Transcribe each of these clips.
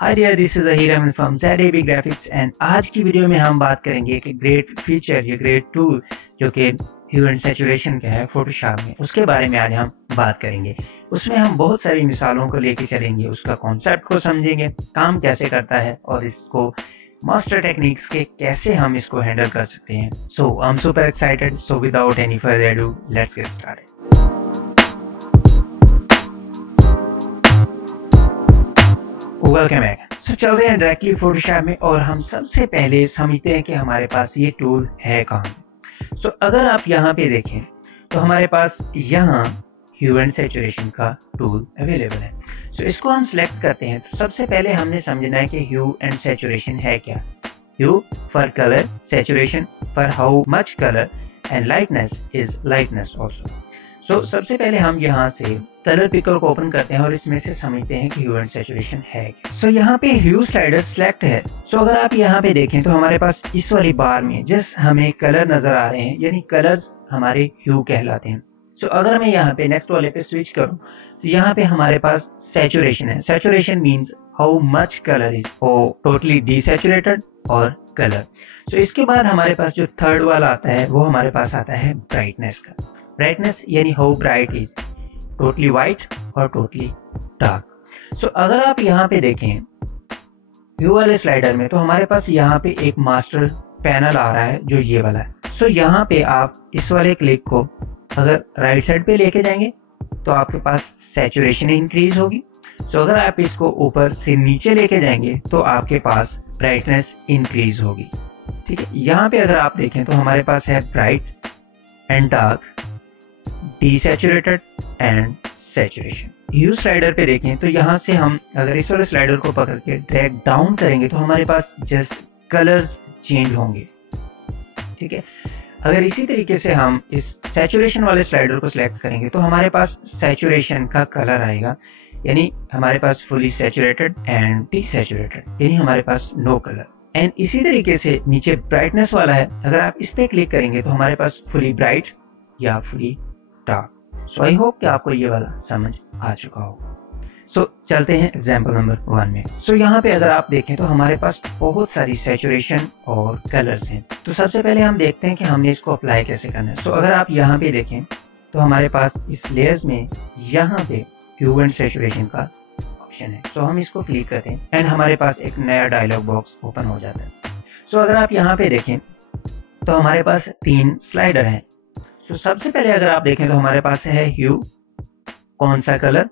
Hi dear, this is Ahir Ahmed from ZAB graphics and आज की वीडियो में हम बात करेंगे कि ग्रेट फीचर या ग्रेट टूल जो कि ह्यू एंड सैचुरेशन का है फोटोशॉप में, उसके बारे में आज हम बात करेंगे। उसमें हम बहुत सारी मिसालों को लेके चलेंगे, उसका कॉन्सेप्ट को समझेंगे, काम कैसे करता है और इसको मास्टर टेक्निक्स के कैसे हम इसको हैंडल कर सकते हैं। So I am super excited, so without any further ado let's get started. Welcome back. So चलते हैं डायरेक्टली फोटोशॉप में और हम सबसे पहले समझते हैं कि हमारे पास ये टूल है कहाँ। सो अगर आप यहाँ पे देखें तो हमारे पास यहाँ ह्यू एंड सैचुरेशन का टूल अवेलेबल है। सो इसको हम सिलेक्ट करते हैं। तो सबसे पहले हमने समझना है कि ह्यू एंड सैचुरेशन है क्या। Hue for colour, saturation for how much colour and lightness is lightness also. So सबसे पहले हम यहाँ से कलर पिकर को ओपन करते हैं और इसमें से समझते हैं कि ह्यू एंड सैचुरेशन है। सो यहाँ पे ह्यू स्लाइडर सिलेक्ट है। सो अगर आप यहाँ पे देखें तो हमारे पास इस वाली बार में जस्ट हमें कलर नजर आ रहे हैं, यानी कलर्स हमारे ह्यू कहलाते हैं। सो अगर मैं यहाँ पे नेक्स्ट वाले पे स्विच करूँ तो यहाँ पे हमारे पास सैचुरेशन है। Saturation means how much colour is, totally desaturated और कलर। सो इसके बाद हमारे पास जो थर्ड वाला आता है वो हमारे पास आता है ब्राइटनेस का। ब्राइटनेस यानी how bright is, totally white और टोटली डार्क। सो अगर आप यहाँ पे देखें व्यू वाले स्लाइडर में तो हमारे पास यहाँ पे एक मास्टर पैनल आ रहा है जो ये वाला है। सो यहाँ पे आप इस वाले क्लिक को अगर राइट साइड पे लेके जाएंगे तो आपके पास सैचुरेशन इंक्रीज होगी। सो अगर आप इसको ऊपर से नीचे लेके जाएंगे तो आपके पास ब्राइटनेस इंक्रीज होगी। ठीक है, यहाँ पे अगर आप देखें तो हमारे पास है bright and dark, desaturated and saturation. Hue slider पे देखें तो यहाँ से हम अगर इस वाले स्लाइडर को पकड़ के ड्रैग डाउन करेंगे तो हमारे पास जस्ट कलर्स चेंज होंगे। ठीक है, अगर इसी तरीके से हम इस सैचुरेशन वाले स्लाइडर को सिलेक्ट करेंगे तो हमारे पास सैचुरेशन का कलर आएगा, यानी हमारे पास फुली सैचुरेटेड एंड डिसैचुरेटेड, यानी हमारे पास नो कलर। एंड इसी तरीके से नीचे ब्राइटनेस वाला है, अगर आप इस पे क्लिक करेंगे तो हमारे पास फुली ब्राइट या fully dark. So I hope कि आपको ये वाला समझ आ चुका होगा। सो चलते हैं एग्जाम्पल नंबर 1 में। सो यहाँ पे अगर आप देखें तो हमारे पास बहुत सारी सैचुरेशन और कलर्स हैं। तो सबसे पहले हम देखते हैं कि हमने इसको अप्लाई कैसे करना है। सो अगर आप यहाँ पे देखें तो हमारे पास इस लेयर्स में यहाँ पे ह्यू एंड सैचुरेशन का ऑप्शन है। सो हम इसको क्लिक करते हैं एंड हमारे पास एक नया डायलॉग बॉक्स ओपन हो जाता है। सो अगर आप यहाँ पे देखें तो हमारे पास 3 स्लाइडर हैं। तो सबसे पहले अगर आप देखें तो हमारे पास है ह्यू, कौन सा कलर,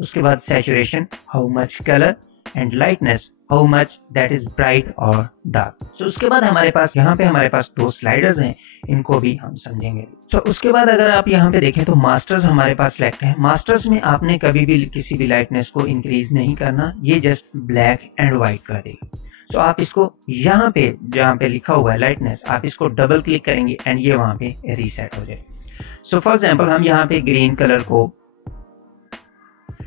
उसके बाद saturation how much colour and lightness how much that is bright और डार्क। सो उसके बाद हमारे पास यहाँ पे हमारे पास 2 स्लाइडर्स हैं, इनको भी हम समझेंगे। सो उसके बाद अगर आप यहाँ पे देखें तो मास्टर्स हमारे पास सिलेक्ट है। मास्टर्स में आपने कभी भी किसी भी लाइटनेस को इंक्रीज नहीं करना, ये जस्ट ब्लैक एंड व्हाइट कर देगी। सो आप इसको यहाँ पे जहाँ पे लिखा हुआ है लाइटनेस, आप इसको डबल क्लिक करेंगे एंड ये वहाँ पे रीसेट हो जाए। सो फॉर एग्जाम्पल हम यहाँ पे ग्रीन कलर को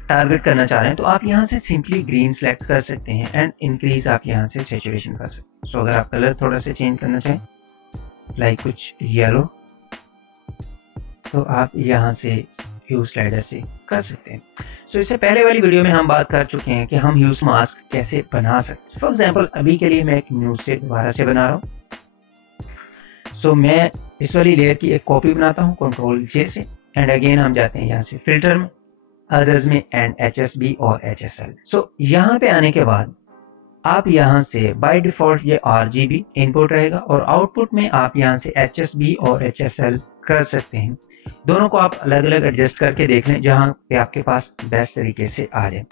टारगेट करना चाह रहे हैं तो आप यहाँ से सिंपली ग्रीन सेलेक्ट कर सकते हैं एंड इंक्रीज आप यहाँ से सैचुरेशन कर सकते हैं। सो अगर आप कलर थोड़ा सा चेंज करना चाहें लाइक कुछ येलो, तो आप यहाँ से ह्यू स्लाइडर से कर सकते हैं। सो इससे पहले वाली वीडियो में हम बात कर चुके हैं कि हम ह्यू मास्क कैसे बना सकते हैं। फॉर एग्जाम्पल अभी के लिए मैं एक न्यू से दोबारा से बना रहा हूँ। सो मैं इस वाली लेयर की एक कॉपी बनाता हूँ Ctrl+J से एंड अगेन हम जाते हैं यहाँ से फिल्टर में, अदर्स में एंड HSB और HSL। सो यहाँ पे आने के बाद आप यहाँ से बाय डिफॉल्ट ये RGB इनपुट रहेगा और आउटपुट में आप यहाँ से HSB और HSL कर सकते हैं। दोनों को आप अलग अलग एडजस्ट करके देख लें जहाँ पे आपके पास बेस्ट तरीके से आ जाए।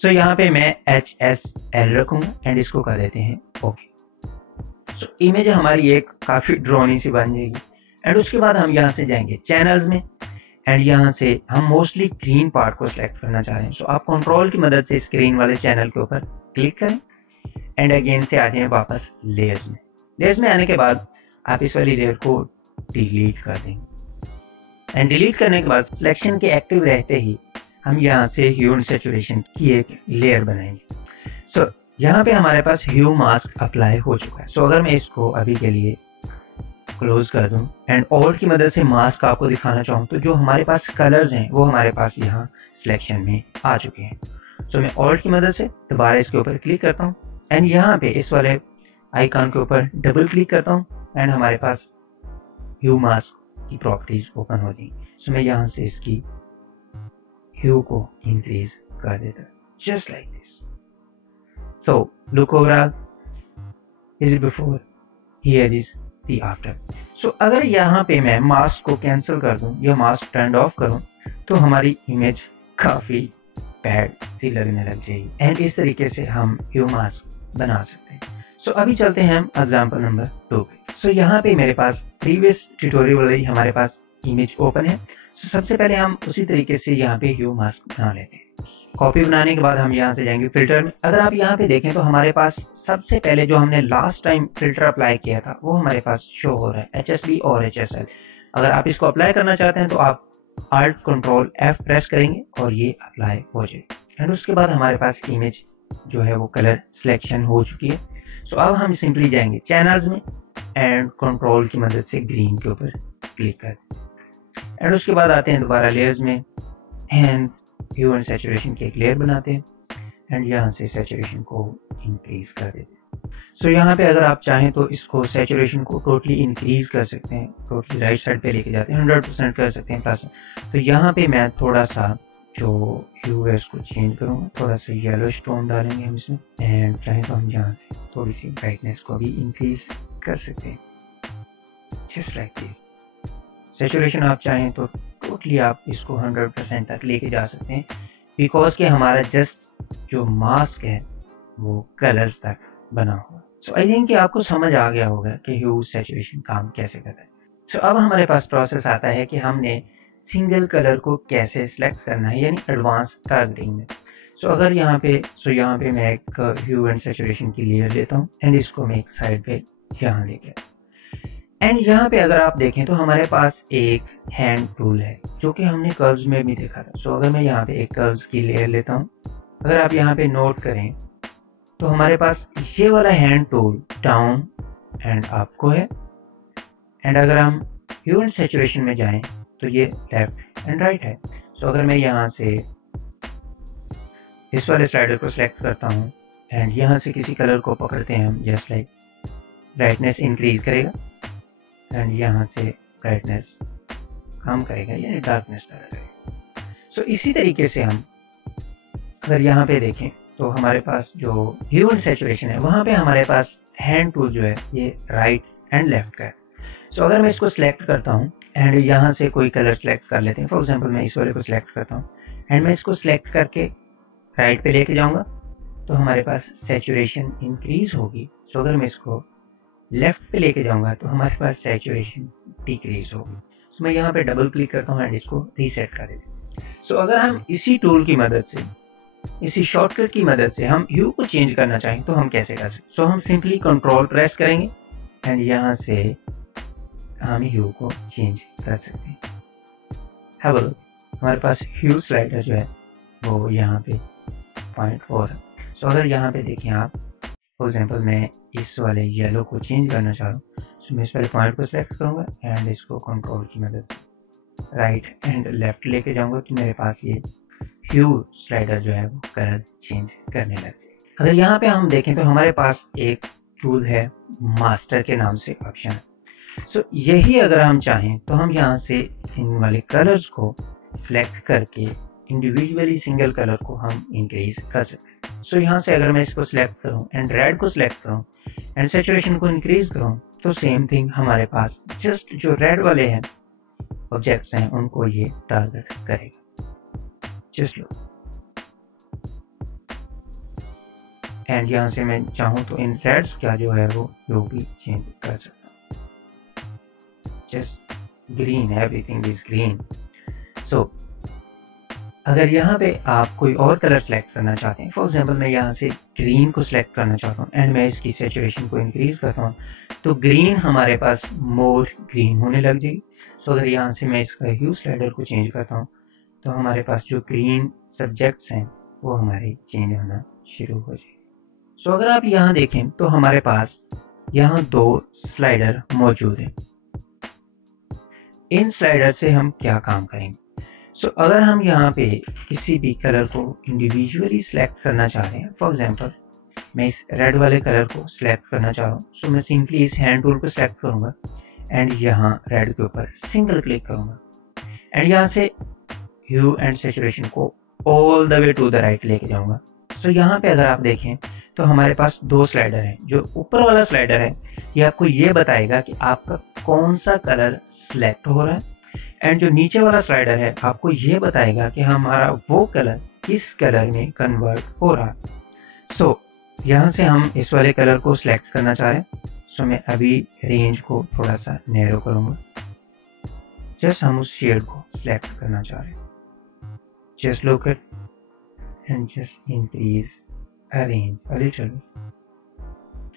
सो यहाँ पे मैं HSL रखूंगा एंड इसको कर देते हैं ओके। सो इमेज हमारी एक काफी ड्रोनी सी बन जाएगी एंड उसके बाद हम यहाँ से जाएंगे चैनल्स में एंड यहाँ से हम मोस्टली ग्रीन पार्ट को सिलेक्ट करना चाह रहे हैं। सो आप कंट्रोल की मदद से स्क्रीन वाले चैनल के ऊपर क्लिक करें एंड अगेन से आ जाए वापस लेयर्स में। लेयर्स में आने के बाद आप इस वाली लेयर को डिलीट कर देंगे एंड डिलीट करने के बाद सिलेक्शन के एक्टिव रहते ही हम यहाँ से ह्यू एंड सैचुरेशन की एक लेयर बनाएंगे। सो यहाँ पे हमारे पास ह्यू मास्क अप्लाई हो चुका है। सो अगर मैं इसको अभी के लिए क्लोज कर दूं एंड ऑल्ट की मदद से मास्क आपको दिखाना चाहूँ तो जो हमारे पास कलर्स हैं वो हमारे पास यहाँ सिलेक्शन में आ चुके हैं। सो मैं ऑल्ट की मदद से दोबारा इसके ऊपर क्लिक करता हूँ एंड यहाँ पे इस वाले आइकॉन के ऊपर डबल क्लिक करता हूँ एंड हमारे पास ह्यू मास्क की प्रॉपर्टीज ओपन हो जाएंगी। सो मैं यहाँ से इसकी ह्यू को इंक्रीज कर देता हूँ, just like this. So look overall, is before, here is the after. So अगर यहाँ पे मैं मास्क को कैंसिल कर दूं या मास्क टर्न ऑफ करूं तो हमारी इमेज काफी बैड सी लगने लग जाएगी एंड इस तरीके से हम ह्यू मास्क बना सकते हैं। सो अभी चलते हैं हम एग्जांपल नंबर 2 पे। सो यहाँ पे मेरे पास प्रीवियस ट्यूटोरियल वाली हमारे पास इमेज ओपन है। सो सबसे पहले हम उसी तरीके से यहाँ पे ह्यू मास्क बना लेते हैं। कॉपी बनाने के बाद हम यहाँ से जाएंगे फिल्टर में। अगर आप यहाँ पे देखें तो हमारे पास सबसे पहले जो हमने लास्ट टाइम फिल्टर अप्लाई किया था वो हमारे पास शो हो रहा है, HSB और HSL। अगर आप इसको अप्लाई करना चाहते हैं तो आप Alt Ctrl F प्रेस करेंगे और ये अप्लाई हो जाए एंड उसके बाद हमारे पास इमेज जो है वो कलर सिलेक्शन हो चुकी है। सो अब हम सिंपली जाएंगे चैनल्स में एंड कंट्रोल की मदद से ग्रीन के ऊपर क्लिक कर एंड उसके बाद आते हैं दोबारा लेयर्स में एंड ह्यू एंड सैचुरेशन की एक लेयर बनाते हैं एंड यहाँ से सैचुरेशन को इंक्रीज कर देते हैं। सो यहाँ पे अगर आप चाहें तो इसको सैचुरेशन को टोटली इंक्रीज कर सकते हैं, टोटली राइट साइड पे लेके जाते हैं, 100% कर सकते हैं प्लस। तो यहाँ पे मैं थोड़ा सा जो ह्यू है उसको चेंज करूँगा, थोड़ा सा येलो टोन डालेंगे हम इसमें एंड चाहें तो हम यहाँ से थोड़ी सी ब्राइटनेस को भी इंक्रीज कर सकते हैं, जस्ट लाइक दिस। सैचुरेशन आप चाहें तो टोटली आप इसको 100% तक लेके जा सकते हैं बिकॉज के हमारा जस्ट जो मास्क है वो कलर्स तक बना हुआ। सो आई थिंक कि आपको समझ आ गया होगा कि ह्यू सैचुरेशन काम कैसे करता है। सो अब हमारे पास प्रोसेस आता है कि हमने सिंगल कलर को कैसे सिलेक्ट करना है, यानी एडवांस टारगेटिंग में। सो अगर यहाँ पे मैं एक ह्यू एंड सैचुरेशन की लेयर लेता हूँ एंड इसको मैं एक साइड पे यहाँ लेके एंड यहाँ पे अगर आप देखें तो हमारे पास एक हैंड टूल है जो कि हमने कर्व्स में भी देखा था। सो अगर मैं यहाँ पे एक कर्व्स की लेयर लेता हूँ, अगर आप यहाँ पे नोट करें तो हमारे पास ये वाला hand tool down and up को है एंड अगर हम ह्यू एंड सैचुरेशन में जाएं तो ये लेफ्ट एंड राइट है। सो अगर मैं यहाँ से इस वाले स्लाइडर को सिलेक्ट करता हूँ एंड यहाँ से किसी कलर को पकड़ते हैं हम, जस्ट लाइक ब्राइटनेस इंक्रीज करेगा एंड यहाँ से ब्राइटनेस कम करेगा, यानी डार्कनेस करेगा। सो इसी तरीके से हम अगर यहाँ पे देखें तो हमारे पास जो ह्यू एंड सैचुरेशन है वहाँ पे हमारे पास हैंड टूल जो है ये राइट एंड लेफ्ट का है। सो अगर मैं इसको सिलेक्ट करता हूँ एंड यहाँ से कोई कलर सिलेक्ट कर लेते हैं, फॉर एग्जांपल मैं इस वाले को सिलेक्ट करता हूँ एंड मैं इसको सिलेक्ट करके राइट पे लेके जाऊँगा तो हमारे पास सैचुरेशन इंक्रीज होगी। सो अगर मैं इसको लेफ्ट पे लेके जाऊँगा तो हमारे पास सैचुरेशन डिक्रीज होगी। सो मैं यहाँ पे डबल क्लिक करता हूँ एंड इसको रीसेट कर देते हैं। सो अगर हम इसी टूल की मदद से, इसी शॉर्टकट की मदद से हम ह्यू को चेंज करना चाहें तो हम कैसे कर सकते हैं। सो हम सिंपली कंट्रोल प्रेस करेंगे एंड यहाँ से हम ह्यू को चेंज कर सकते हैं। हैव अ लुक, हमारे पास ह्यू स्लाइडर जो है वो यहाँ पे 0.4 है। सो अगर यहाँ पे देखें आप, फॉर एग्जांपल मैं इस वाले येलो को चेंज करना चाह रहा हूँ, सो मैं इस वाले पॉइंट को सिलेक्ट करूँगा एंड इसको कंट्रोल की मदद से राइट एंड लेफ्ट लेके जाऊँगा तो मेरे पास ये ह्यू स्लाइडर जो है वो कलर चेंज करने लगते हैं। अगर यहाँ पे हम देखें तो हमारे पास एक टूल है मास्टर के नाम से ऑप्शन। सो यही अगर हम चाहें तो हम यहाँ से इन वाले कलर्स को सिलेक्ट करके इंडिविजुअली सिंगल कलर को हम इंक्रीज कर सकते हैं। सो यहाँ से अगर मैं इसको सिलेक्ट करूँ एंड रेड को सिलेक्ट करूँ एंड सैचुरेशन को इंक्रीज करूँ तो सेम थिंग हमारे पास जस्ट जो रेड वाले हैं ऑब्जेक्ट्स हैं उनको ये टारगेट करेगा। जस्ट लो एंड यहाँ से मैं चाहूँ तो इन रेड्स का जो है वो भी चेंज कर सकता हूँ, just green, everything is green. So अगर यहाँ पे आप कोई और कलर सेलेक्ट करना चाहते हैं, फॉर एग्जांपल मैं यहाँ से ग्रीन को सिलेक्ट करना चाहता हूँ एंड मैं इसकी सैचुरेशन को इंक्रीज करता हूँ तो ग्रीन हमारे पास मोर ग्रीन होने लग जाएगी। सो अगर यहाँ से मैं इसका ह्यू स्लाइडर को चेंज करता हूँ तो हमारे पास जो ग्रीन सब्जेक्ट्स हैं वो हमारे चेंज होना शुरू हो जाए। सो अगर आप यहाँ देखें तो हमारे पास यहाँ 2 स्लाइडर मौजूद हैं। इन स्लाइडर से हम क्या काम करेंगे। सो अगर हम यहाँ पे किसी भी कलर को इंडिविजुअली सिलेक्ट करना चाह रहे हैं, फॉर एग्जांपल मैं इस रेड वाले कलर को सिलेक्ट करना चाह रहा हूँ, सो मैं सिंपली इस हैंड टूल को सिलेक्ट करूंगा एंड यहाँ रेड के ऊपर सिंगल क्लिक करूंगा एंड यहाँ से ह्यू एंड सैचुरेशन को all the way to the right लेके जाऊंगा। सो यहाँ पे अगर आप देखें तो हमारे पास दो स्लाइडर हैं। जो ऊपर वाला स्लाइडर है ये आपको ये बताएगा कि आपका कौन सा कलर सिलेक्ट हो रहा है एंड जो नीचे वाला स्लाइडर है आपको ये बताएगा कि हमारा वो कलर किस कलर में कन्वर्ट हो रहा है। सो यहाँ से हम इस वाले कलर को सिलेक्ट करना चाह रहे हैं। सो मैं अभी रेंज को थोड़ा सा नैरो करूंगा। जस्ट हम उस शेड को सिलेक्ट करना चाह रहे हैं। Just look it and just increase range a little.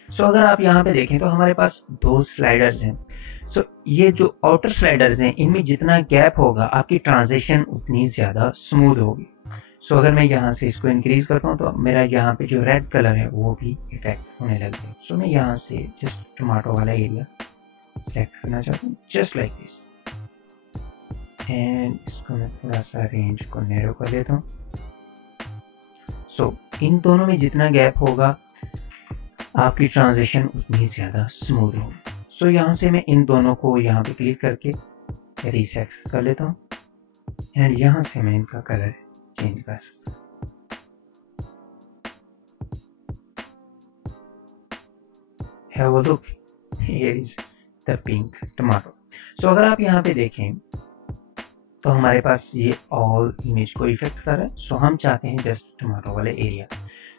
So अगर आप यहाँ पे देखें तो हमारे पास दो स्लाइडर्स हैं। सो ये जो आउटर स्लाइडर्स हैं इनमें जितना गैप होगा आपकी ट्रांजिशन उतनी ज्यादा स्मूथ होगी। सो अगर मैं यहाँ से इसको इंक्रीज करता हूँ तो मेरा यहाँ पे जो रेड कलर है वो भी इफेक्ट होने लग गया। सो मैं यहाँ से जस्ट टमाटो वाला एरिया सेलेक्ट करना चाहता हूँ, जस्ट लाइक दिस एंड इसको मैं थोड़ा सा रेंज को नैरो कर लेता हूँ। सो इन दोनों में जितना गैप होगा आपकी ट्रांजिशन उतनी ज्यादा स्मूथ होगी। सो यहाँ से मैं इन दोनों को यहाँ पे क्लिक करके रीसेट कर लेता हूँ एंड यहाँ से मैं इनका कलर चेंज कर सकता हूँ। Have a look, here is the pink tomato. सो अगर आप यहाँ पे देखें तो हमारे पास ये ऑल इमेज को इफेक्ट कर रहा है। सो हम चाहते हैं जस्ट टमाटो वाले एरिया।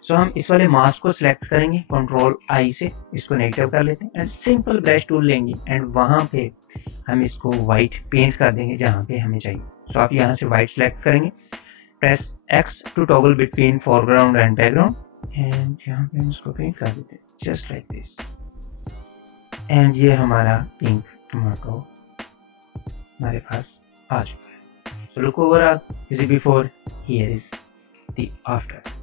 सो हम इस वाले मास्क को सिलेक्ट करेंगे, कंट्रोल आई से इसको नेगेटिव कर लेते हैं एंड सिंपल ब्रश टूल लेंगे एंड वहां पे हम इसको व्हाइट पेंट कर देंगे जहां पे हमें चाहिए। सो आप यहाँ से व्हाइट सिलेक्ट करेंगे, press X to toggle between foreground and background and यहाँ पे हम इसको पेंट कर देते हैं जस्ट लाइक दिस एंड ये हमारा पिंक टमाटो हमारे पास आ चुका है। सो look overall, this is before, here is the after.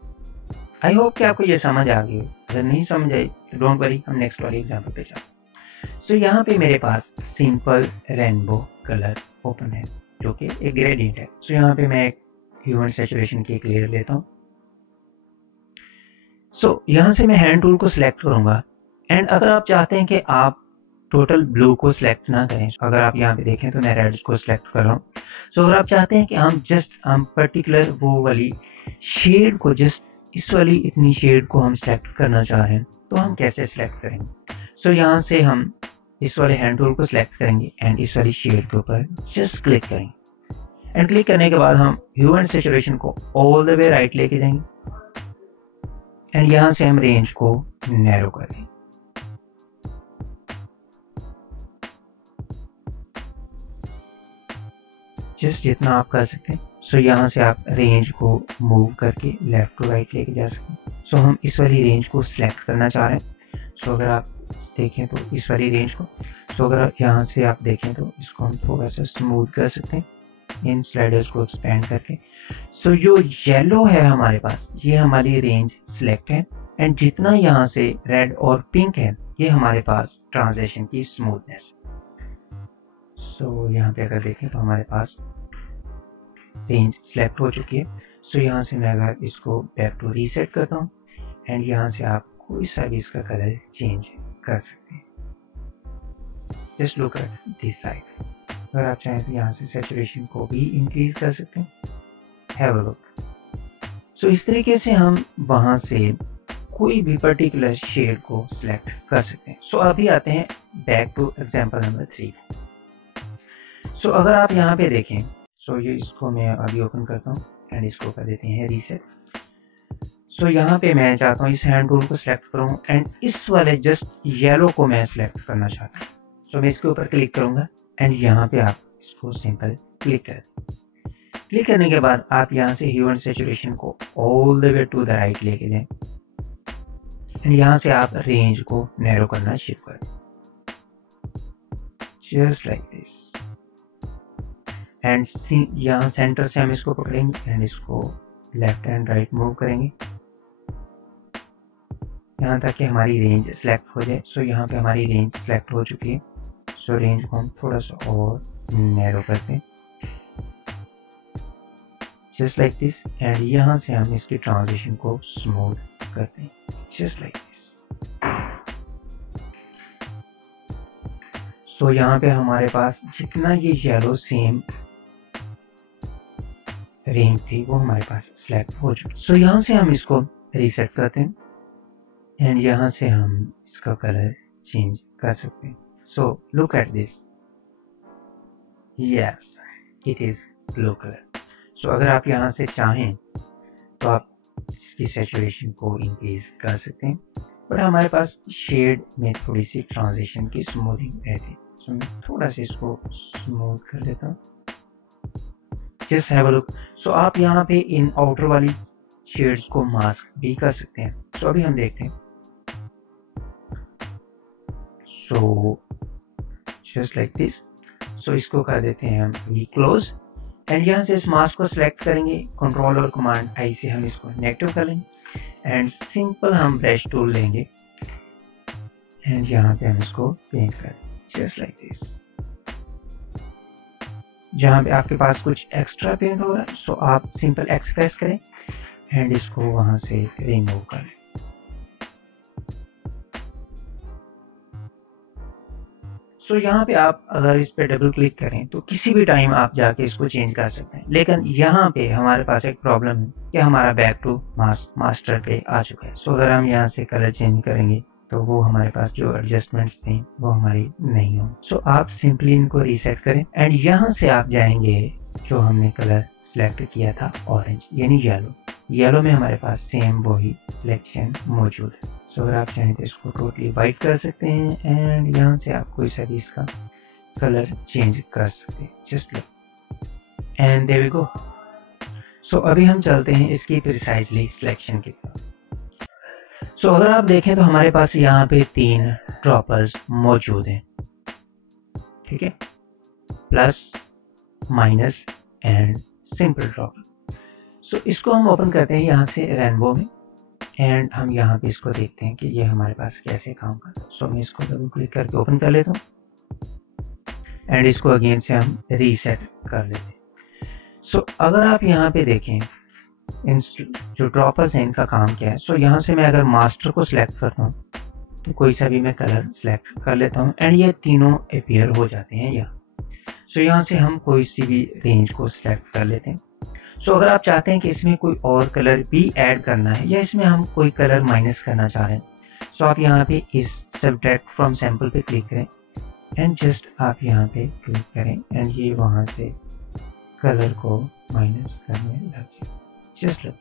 I hope कि आपको ये समझ आ गई। अगर नहीं समझ आई तो डोंट वरी, हम नेक्स्ट वाले एग्जांपल पे चलते हैं। सो यहाँ पे मेरे पास सिंपल रेनबो कलर ओपन है जो कि एक ग्रेडियंट है। सो यहाँ पे मैं एक ह्यू एंड सैचुरेशन की एक लेयर लेता हूँ। सो यहाँ से मैं हैंड टूल को सिलेक्ट करूंगा एंड अगर आप चाहते हैं कि आप टोटल ब्लू को सिलेक्ट ना करें, अगर आप यहाँ पे देखें तो मैं रेड को सिलेक्ट कर रहा हूँ। सो अगर आप चाहते हैं कि हम पर्टिकुलर वो वाली शेड को, जस्ट इस वाली इतनी शेड को हम सिलेक्ट करना चाह रहे हैं तो हम कैसे सिलेक्ट करेंगे। सो यहाँ से हम इस वाले हैंड टूल को सिलेक्ट करेंगे एंड इस वाली शेड के ऊपर जस्ट क्लिक करेंगे एंड क्लिक करने के बाद हम ह्यू एंड सैचुरेशन को ऑल द वे राइट लेके जाएंगे एंड यहाँ से हम रेंज को नैरो करेंगे जस्ट जितना आप कर सकते हैं। सो यहाँ से आप रेंज को मूव करके लेफ्ट टू राइट लेके जा सकते हैं। सो हम इस वाली रेंज को सिलेक्ट करना चाह रहे हैं। सो अगर आप देखें तो इस वाली रेंज को, सो अगर यहाँ से आप देखें तो इसको हम थोड़ा सा स्मूथ कर सकते हैं इन स्लाइडर्स को एक्सपेंड करके। सो जो येलो है हमारे पास, ये हमारी रेंज सिलेक्ट है एंड जितना यहाँ से रेड और पिंक है ये हमारे पास ट्रांजिशन की स्मूथनेस। सो यहाँ पे अगर देखें तो हमारे पास रेंज सिलेक्ट हो चुकी है। सो यहाँ से मैं अगर इसको बैक टू रीसेट करता हूँ एंड यहाँ से आप कोई सा भी इसका कलर चेंज कर सकते हैं। Just look at this side. अगर आप चाहें तो यहाँ से सैचुरेशन को भी इंक्रीज कर सकते हैं। Have a look. सो इस तरीके से हम वहाँ से कोई भी पर्टिकुलर शेड को सिलेक्ट कर सकते हैं। सो अभी आते हैं बैक टू एग्जाम्पल नंबर 3। सो अगर आप यहाँ पे देखें, सो ये इसको मैं अभी ओपन करता हूँ एंड इसको कर देते हैं रीसेट। सो यहाँ पे मैं चाहता हूँ इस हैंड टूल को सिलेक्ट करूँ एंड इस वाले जस्ट येलो को मैं सिलेक्ट करना चाहता हूँ। सो मैं इसके ऊपर क्लिक करूँगा एंड यहाँ पे आप इसको सिंपल क्लिक कर क्लिक करने के बाद आप यहाँ से ह्यू एंड सैचुरेशन को all the way to the right लेके जाएं एंड यहाँ से आप रेंज को नैरो करना शुरू करें जस्ट लाइक दिस एंड यहाँ सेंटर से हम इसको पकड़ेंगे एंड इसको लेफ्ट एंड राइट मूव करेंगे यहाँ तक कि हमारी रेंज सिलेक्ट हो जाए। सो यहाँ पे हमारी रेंज सिलेक्ट हो चुकी है। सो रेंज को हम थोड़ा सा और नैरो करते हैं जस्ट लाइक दिस, एंड यहाँ से हम इसकी ट्रांजिशन को स्मूथ करते हैं जस्ट लाइक दिस। सो यहाँ पे हमारे पास जितना ये येलो सेम रेंज थी वो हमारे पास सिलेक्ट हो चुकी। सो यहाँ से हम इसको रीसेट करते हैं एंड यहाँ से हम इसका कलर चेंज कर सकते हैं। So look at this, yes it is blue colour. So अगर आप यहाँ से चाहें तो आप इसकी सैचुरेशन को इंक्रीज कर सकते हैं, बट हमारे पास शेड में थोड़ी सी ट्रांजिशन की स्मूथिंग रहती। सो मैं थोड़ा सा इसको स्मूथ कर देता हूँ, just have a look. So आप यहाँ पे इन आउटर वाली शेड्स को मास्क भी कर सकते हैं। सो अभी हम देखते हैं। So just like this. So इसको कर देते हैं हम वी क्लोज एंड यहाँ से इस मास्क को सिलेक्ट करेंगे, कंट्रोल और कमांड आई से हम इसको नेगेटिव कर लेंगे एंड सिंपल हम ब्रश टूल लेंगे एंड यहाँ पे हम इसको पेंट करें जस्ट लाइक दिस। जहाँ पे आपके पास कुछ एक्स्ट्रा पेंट हो रहा है सो आप सिंपल एक्स प्रेस करें एंड इसको वहां से रिमूव करें। सो यहाँ पे आप अगर इस पे डबल क्लिक करें तो किसी भी टाइम आप जाके इसको चेंज कर सकते हैं, लेकिन यहाँ पे हमारे पास एक प्रॉब्लम है कि हमारा बैक टू मास्टर पे आ चुका है। सो अगर हम यहाँ से कलर चेंज करेंगे तो वो हमारे पास जो एडजस्टमेंट्स थे वो हमारी नहीं हो। सो आप सिंपली इनको रीसेट करें एंड यहाँ से आप जाएंगे जो हमने कलर सिलेक्ट किया था ऑरेंज यानी येलो में हमारे पास सेम वही सिलेक्शन मौजूद है। सो अगर आप चाहें तो इसको टोटली वाइट कर सकते हैं एंड यहाँ से आप कोई सा भी इसका कलर चेंज कर सकते हैं just like and there we go. So अभी हम चलते हैं इसकी प्रिसाइजली सिलेक्शन की तरफ। सो अगर आप देखें तो हमारे पास यहाँ पे 3 ड्रॉपर्स मौजूद हैं, ठीक है, plus minus and simple dropper. So इसको हम ओपन करते हैं यहाँ से रेनबो में एंड हम यहाँ पे इसको देखते हैं कि ये हमारे पास कैसे काम करता है। सो मैं इसको डबल क्लिक करके ओपन कर लेता हूँ एंड इसको अगेन से हम रीसेट कर लेते हैं। सो अगर आप यहाँ पे देखें इन जो ड्रॉपर्स हैं इनका काम क्या है। सो यहाँ से मैं अगर मास्टर को सिलेक्ट करता हूँ तो कोई सा भी मैं कलर सिलेक्ट कर लेता हूँ एंड ये तीनों अपीयर हो जाते हैं यहाँ। सो यहाँ से हम कोई सी भी रेंज को सिलेक्ट कर लेते हैं। सो अगर आप चाहते हैं कि इसमें कोई और कलर भी ऐड करना है या इसमें हम कोई कलर माइनस करना चाह रहे हैं सो आप यहाँ पे इस सब्ट्रैक्ट फ्रॉम सैंपल पे क्लिक करें एंड जस्ट आप यहाँ पे क्लिक करें एंड ये वहाँ से कलर को माइनस करने लग जाए जस्ट लाइक।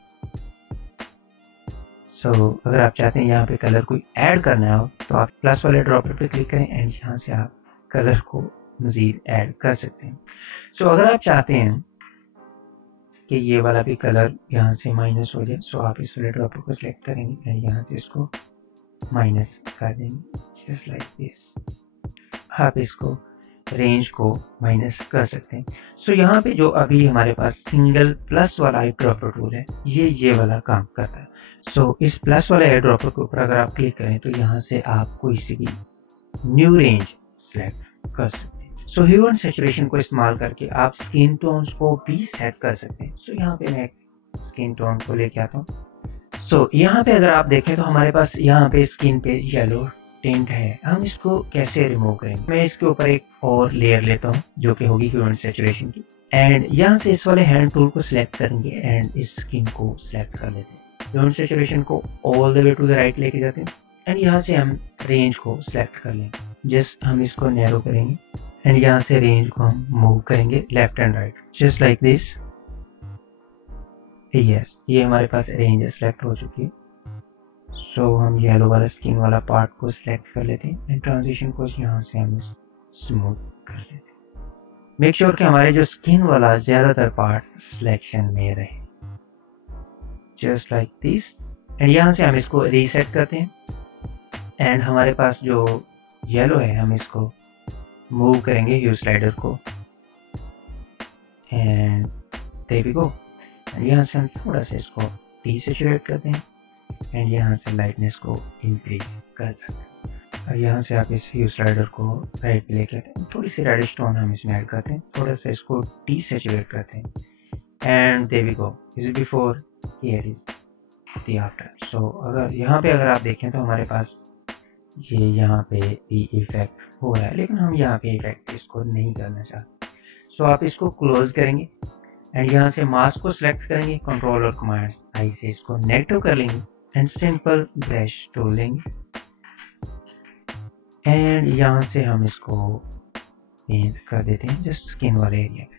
सो अगर आप चाहते हैं यहाँ पे कलर कोई ऐड करना हो तो आप प्लस वाले ड्रॉपर पे क्लिक करें एंड यहाँ से आप कलर को मजीद ऐड कर सकते हैं। सो अगर आप चाहते हैं कि ये वाला भी कलर यहाँ से माइनस हो जाए सो आप इस वाले ड्रॉपर को सिलेक्ट करेंगे एंड यहाँ से इसको माइनस कर देंगे जस्ट लाइक दिस। आप इसको रेंज को माइनस कर सकते हैं। सो यहाँ पे जो अभी हमारे पास सिंगल प्लस वाला आई ड्रॉपर टूल है ये वाला काम करता है। सो इस प्लस वाले आई ड्रॉपर के ऊपर अगर आप क्लिक करें तो यहाँ से आप कोई सी भी न्यू रेंज सिलेक्ट कर सकते हैं। सो ह्यू एंड सैचुरेशन को इस्तेमाल करके आप स्किन टोन्स को भी सेट कर सकते हैं। सो यहाँ पे मैं स्किन टोन को लेके आता हूँ। सो यहाँ पे अगर आप देखें तो हमारे पास यहाँ पे स्किन पे येलो टिंट है, हम इसको कैसे रिमूव करेंगे। मैं इसके ऊपर एक और लेयर लेता हूँ जो कि होगी ह्यू एंड सैचुरेशन की एंड यहाँ से इस वाले हैंड टूल को सिलेक्ट करेंगे एंड इस स्किन को सिलेक्ट कर लेते हैं। ह्यू एंड सैचुरेशन को all the way to the right लेके जाते हैं एंड यहाँ से हम रेंज को सिलेक्ट कर लेंगे। जस्ट हम इसको नैरो करेंगे एंड यहाँ से रेंज को हम मूव करेंगे left and right just like this. Yes ये हमारे पास रेंज सिलेक्ट हो चुकी है। सो हम येलो वाला स्किन वाला पार्ट को सिलेक्ट कर लेते हैं एंड ट्रांजिशन को यहाँ से हम स्मूथ कर लेते हैं। मेक श्योर कि हमारे जो स्किन वाला ज्यादातर पार्ट सिलेक्शन में रहे जस्ट लाइक दिस एंड यहाँ से हम इसको रीसेट करते हैं एंड हमारे पास जो येलो है हम इसको मूव करेंगे ह्यू स्लाइडर को एंड देयर वी गो। यहाँ से हम थोड़ा सा इसको डीसैचुरेट करते हैं एंड यहाँ से लाइटनेस को इंक्रीज कर सकते हैं। और यहाँ से आप इस ह्यू स्लाइडर को राइट पे लेके आते हैं, थोड़ी सी रेडिश टोन हम इसमें ऐड करते हैं, थोड़ा सा इसको डीसैचुरेट करते हैं and there we go. This is before, here is the after. So अगर आप देखें तो हमारे पास ये यहाँ पे भी इफेक्ट हो रहा है, लेकिन हम यहाँ पे इफेक्ट इसको नहीं करना चाहते। सो आप इसको क्लोज करेंगे एंड यहाँ से मास्क को सिलेक्ट करेंगे, कंट्रोल और कमांड आई से इसको नेगेटिव कर लेंगे एंड सिंपल ब्रश टूल लेंगे एंड यहाँ से हम इसको पेंट कर देते हैं जस्ट स्किन वाले एरिया पे।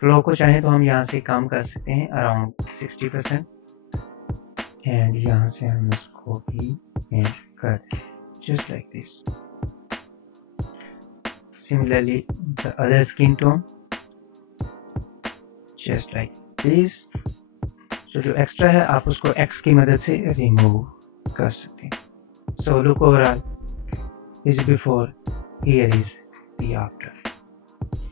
फ्लो को चाहें तो हम यहाँ से कम कर सकते हैं अराउंड 60% एंड यहाँ से हम इसको भी पेंट कर दें just like this. Similarly the other skin tone just like this. So जो एक्स्ट्रा है आप उसको एक्स की मदद से रिमूव कर सकते हैं। So look overall is before, here is the after.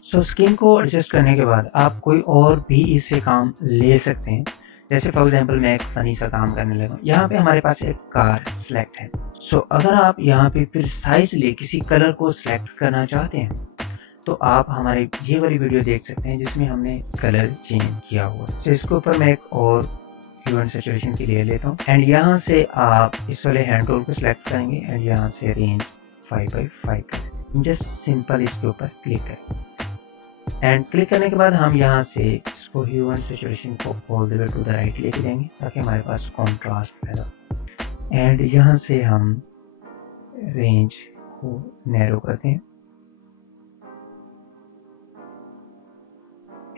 So skin को एडजस्ट करने के बाद आप कोई और भी इससे काम ले सकते हैं। जैसे फॉर एग्जांपल मैं एक फनी सा काम करने लगा, यहाँ पे हमारे पास एक कार सिलेक्ट है। सो अगर आप यहाँ पे फिर साइज ले किसी कलर को सिलेक्ट करना चाहते हैं तो आप हमारी ये वाली वीडियो देख सकते हैं जिसमें हमने कलर चेंज किया हुआ है। तो इसके ऊपर मैं एक और ह्यू एंड सैचुरेशन की लेयर लेता हूँ एंड यहाँ से आप इस वाले हैंड टूल को सिलेक्ट करेंगे एंड यहाँ से रेंज 5x5 करें। जस्ट सिंपल इसके ऊपर क्लिक करें एंड क्लिक करने के बाद हम यहाँ से इसको ह्यू एंड सैचुरेशन को all the way to the right लेके जाएंगे ताकि हमारे पास कॉन्ट्रास्ट पैदा हो एंड यहाँ से हम रेंज को नैरो करते हैं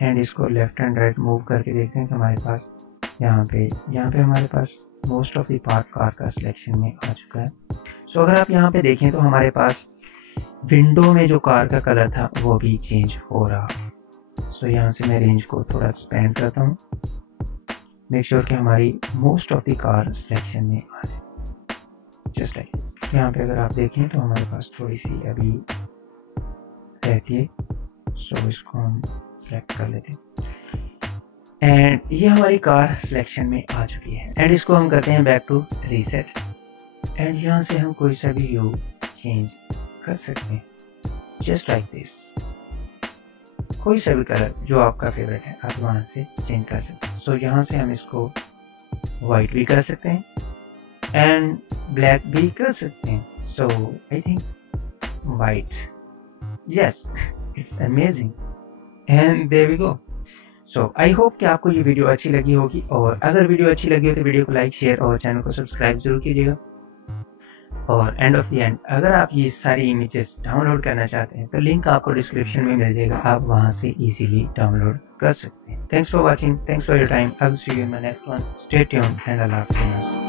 एंड इसको लेफ्ट एंड राइट मूव करके देखते हैं कि हमारे पास यहाँ पे हमारे पास most of the part car का सिलेक्शन में आ चुका है। सो अगर आप यहाँ पे देखें तो हमारे पास विंडो में जो कार का कलर था वो भी चेंज हो रहा है। सो यहाँ से मैं रेंज को थोड़ा एक्सपेंड करता हूँ, मेक श्योर कि हमारी most of the car selection में आ जाए जस्ट लाइक। यहाँ पे अगर आप देखें तो हमारे पास थोड़ी सी अभी रहती है। सो इसको हम सेलेक्ट कर लेते हैं एंड ये हमारी कार सिलेक्शन में आ चुकी है एंड इसको हम करते हैं बैक टू रीसेट एंड यहाँ से हम कोई सा भी ह्यू चेंज कर सकते हैं जस्ट लाइक दिस। कोई सा भी कलर जो आपका फेवरेट है आप वहाँ से चेंज कर सकते हैं। सो यहाँ से हम इसको वाइट भी कर सकते हैं एंड ब्लैक भी कर सकते हैं। So I think white, yes, it's amazing and there we go. So I hope कि आपको ये वीडियो अच्छी लगी होगी और अगर वीडियो अच्छी लगी हो तो वीडियो को लाइक, शेयर और चैनल को सब्सक्राइब जरूर कीजिएगा। और एंड ऑफ द एंड अगर आप ये सारी इमेजेस डाउनलोड करना चाहते हैं तो लिंक आपको डिस्क्रिप्शन में मिल जाएगा, आप वहां से इजीली डाउनलोड कर सकते हैं। Thanks for watching, thanks for your time. I will see you in my next one. Stay tuned and अल्लाह हाफिज़।